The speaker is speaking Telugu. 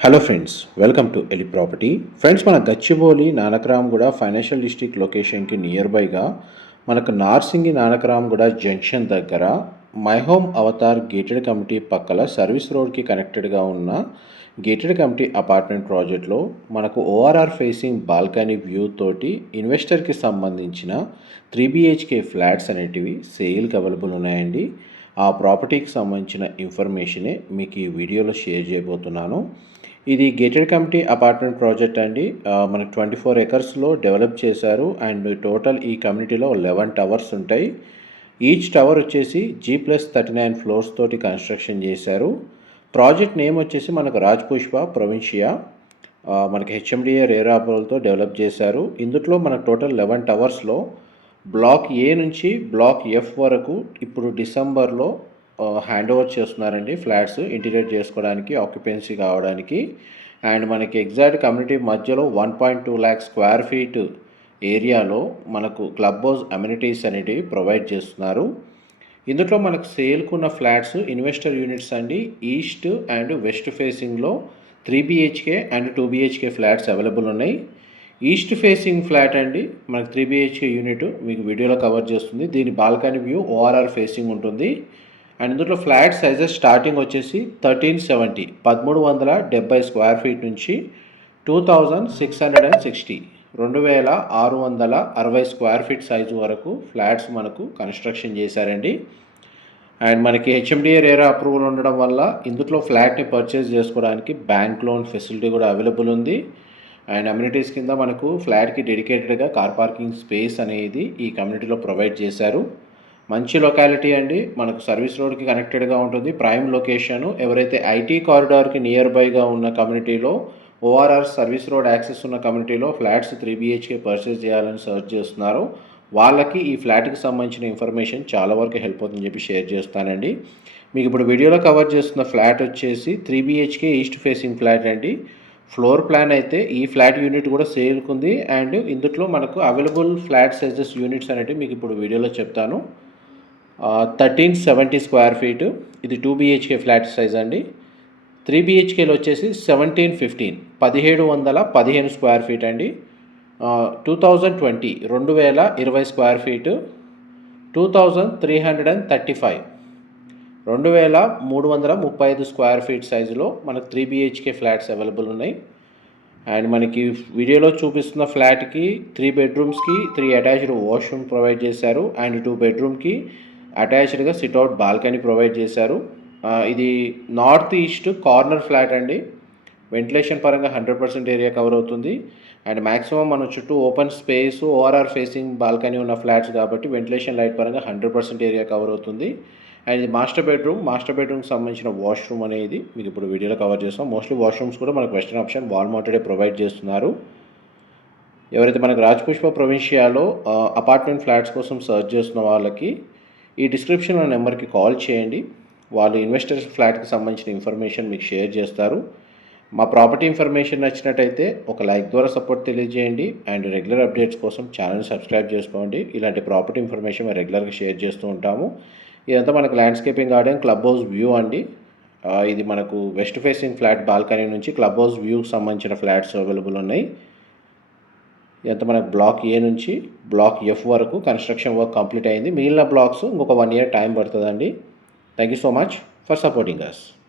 హలో ఫ్రెండ్స్ వెల్కమ్ టు ఎలి ప్రాపర్టీ ఫ్రెండ్స్ మన గచ్చిబౌలి నానక్రామ్గూడ ఫైనాన్షియల్ డిస్ట్రిక్ట్ లొకేషన్కి నియర్ బైగా మనకు నార్సింగి నానక్రామ్గూడ జంక్షన్ దగ్గర my home avatar gated community పక్కల సర్వీస్ రోడ్కి కనెక్టెడ్గా ఉన్న గేటెడ్ కమిటీ అపార్ట్మెంట్ ప్రాజెక్ట్లో మనకు ఓఆర్ఆర్ ఫేసింగ్ బాల్కనీ వ్యూ తోటి ఇన్వెస్టర్కి సంబంధించిన త్రీ బిహెచ్కే ఫ్లాట్స్ అనేటివి సేల్కి అవైలబుల్ ఉన్నాయండి. ఆ ప్రాపర్టీకి సంబంధించిన ఇన్ఫర్మేషనే మీకు ఈ వీడియోలో షేర్ చేయబోతున్నాను. ఇది గేటెడ్ కమిటీ అపార్ట్మెంట్ ప్రాజెక్ట్ అండి. మనకు ట్వంటీ ఫోర్ ఎకర్స్లో డెవలప్ చేశారు. అండ్ టోటల్ ఈ కమ్యూనిటీలో లెవెన్ టవర్స్ ఉంటాయి. ఈచ్ టవర్ వచ్చేసి G plus thirty nine floors తోటి కన్స్ట్రక్షన్ చేశారు. ప్రాజెక్ట్ నేమ్ వచ్చేసి మనకు రాజ్ పుష్ప ప్రొవిన్షియా మనకి హెచ్ఎండిఏ రేరాపులతో డెవలప్ చేశారు. ఇందులో మనకు టోటల్ లెవెన్ టవర్స్లో బ్లాక్ ఏ నుంచి బ్లాక్ ఎఫ్ వరకు ఇప్పుడు డిసెంబర్లో హ్యాండ్ ఓవర్ చేస్తున్నారండి ఫ్లాట్స్ ఇంటీరియర్ చేసుకోవడానికి ఆక్యుపెన్సీ కావడానికి. అండ్ మనకి ఎగ్జాక్ట్ కమ్యూనిటీ మధ్యలో one point two lakh square feet ఏరియాలో మనకు క్లబ్ హౌస్ అమ్యూనిటీస్ అనేటివి ప్రొవైడ్ చేస్తున్నారు. ఇందులో మనకు సేల్కున్న ఫ్లాట్స్ ఇన్వెస్టర్ యూనిట్స్ అండి ఈస్ట్ అండ్ వెస్ట్ ఫేసింగ్లో three BHK and two BHK flats available ఉన్నాయి. ఈస్ట్ ఫేసింగ్ ఫ్లాట్ అండి మనకు త్రీ బిహెచ్కే యూనిట్ మీకు వీడియోలో కవర్ చేస్తుంది. దీని బాల్కనీ వ్యూ ఓఆర్ఆర్ ఫేసింగ్ ఉంటుంది. అండ్ ఇందులో ఫ్లాట్ సైజెస్ స్టార్టింగ్ వచ్చేసి థర్టీన్ సెవెంటీ పదమూడు వందల డెబ్బై స్క్వేర్ ఫీట్ నుంచి two thousand six hundred and sixty రెండు వేల ఆరు వందల అరవై స్క్వేర్ ఫీట్ సైజు వరకు ఫ్లాట్స్ మనకు కన్స్ట్రక్షన్ చేశారండి. అండ్ మనకి హెచ్ఎండిఏ రేరా అప్రూవల్ ఉండడం వల్ల ఇందులో ఫ్లాట్ని పర్చేస్ చేసుకోవడానికి బ్యాంక్ లోన్ ఫెసిలిటీ కూడా అవైలబుల్ ఉంది. అండ్ అమ్యూనిటీస్ కింద మనకు ఫ్లాట్కి డెడికేటెడ్గా కార్ పార్కింగ్ స్పేస్ అనేది ఈ కమ్యూనిటీలో ప్రొవైడ్ చేశారు. మంచి లొకాలిటీ అండి. మనకు సర్వీస్ రోడ్కి కనెక్టెడ్గా ఉంటుంది. ప్రైమ్ లొకేషన్ ఎవరైతే ఐటీ కారిడార్కి నియర్ బైగా ఉన్న కమ్యూనిటీలో ఓఆర్ఆర్ సర్వీస్ రోడ్ యాక్సెస్ ఉన్న కమ్యూనిటీలో ఫ్లాట్స్ త్రీ బీహెచ్కే పర్చేస్ చేయాలని సర్చ్ చేస్తున్నారో. వాళ్ళకి ఈ ఫ్లాట్కి సంబంధించిన ఇన్ఫర్మేషన్ చాలా వరకు హెల్ప్ అవుతుందని చెప్పి షేర్ చేస్తానండి. మీకు ఇప్పుడు వీడియోలో కవర్ చేస్తున్న ఫ్లాట్ వచ్చేసి three BHK east facing flat అండి. ఫ్లోర్ ప్లాన్ అయితే ఈ ఫ్లాట్ యూనిట్ కూడా సేల్కుంది అండ్ ఇందులో మనకు అవైలబుల్ ఫ్లాట్ సైజెస్ యూనిట్స్ అనేవి మీకు ఇప్పుడు వీడియోలో చెప్తాను. Thirteen seventy square feet. ఇది టూ బిహెచ్కే ఫ్లాట్ సైజ్ అండి. త్రీ బిహెచ్కేలో వచ్చేసి సెవెంటీన్ ఫిఫ్టీన్. పదిహేడు వందల పదిహేను స్క్వేర్ ఫీట్ అండి. టూ థౌజండ్ ట్వంటీ రెండు వేల ఇరవై square feet. Two thousand three hundred and thirty five. రెండు వేల మూడు వందల ముప్పై ఐదు స్క్వేర్ ఫీట్ సైజులో మనకు త్రీ బిహెచ్కే ఫ్లాట్స్ అవైలబుల్ ఉన్నాయి. అండ్ మనకి వీడియోలో చూపిస్తున్న ఫ్లాట్కి త్రీ బెడ్రూమ్స్కి త్రీ అటాచ్డ్ వాష్రూమ్ ప్రొవైడ్ చేశారు. అండ్ టూ బెడ్రూమ్కి అటాచ్డ్గా సిట్అవుట్ బాల్కనీ ప్రొవైడ్ చేశారు. ఇది నార్త్ ఈస్ట్ కార్నర్ ఫ్లాట్ అండి. వెంటిలేషన్ పరంగా హండ్రెడ్ పర్సెంట్ ఏరియా కవర్ అవుతుంది. అండ్ మ్యాక్సిమం మన చుట్టూ open space ORR facing balcony ఉన్న ఫ్లాట్స్ కాబట్టి వెంటిలేషన్ లైట్ పరంగా హండ్రెడ్ పర్సెంట్ ఏరియా కవర్ అవుతుంది. అండ్ ఇది మాస్టర్ బెడ్రూమ్. మాస్టర్ బెడ్రూమ్కి సంబంధించిన వాష్రూమ్ అనేది మీకు ఇప్పుడు వీడియోలో కవర్ చేస్తాం. మోస్ట్లీ వాష్రూమ్స్ కూడా మనకు వెస్టర్న్ ఆప్షన్ వాల్ మౌంటెడే ప్రొవైడ్ చేస్తున్నారు. ఎవరైతే మనకు రాజపుష్ప ప్రొవిన్షియాలో అపార్ట్మెంట్ ఫ్లాట్స్ కోసం సర్చ్ చేస్తున్న వాళ్ళకి ఈ డిస్క్రిప్షన్లో నెంబర్కి కాల్ చేయండి. వాళ్ళు ఇన్వెస్టర్స్ ఫ్లాట్కి సంబంధించిన ఇన్ఫర్మేషన్ మీకు షేర్ చేస్తారు. మా ప్రాపర్టీ ఇన్ఫర్మేషన్ నచ్చినట్టయితే ఒక లైక్ ద్వారా సపోర్ట్ తెలియజేయండి. అండ్ రెగ్యులర్ అప్డేట్స్ కోసం ఛానల్ సబ్స్క్రైబ్ చేసుకోండి. ఇలాంటి ప్రాపర్టీ ఇన్ఫర్మేషన్ మేము రెగ్యులర్గా షేర్ చేస్తూ ఉంటాము. ఇదంతా మనకు landscaping garden club house view అండి. ఇది మనకు వెస్ట్ ఫేసింగ్ ఫ్లాట్ బాల్కనీ నుంచి క్లబ్ హౌస్ వ్యూకి సంబంధించిన ఫ్లాట్స్ అవైలబుల్ ఉన్నాయి. ఎంత మనకు బ్లాక్ ఏ నుంచి బ్లాక్ ఎఫ్ వరకు కన్స్ట్రక్షన్ వర్క్ కంప్లీట్ అయింది. మిగిలిన బ్లాక్స్ ఇంకొక వన్ ఇయర్ టైం పడుతుందండి. Thank you so much for supporting us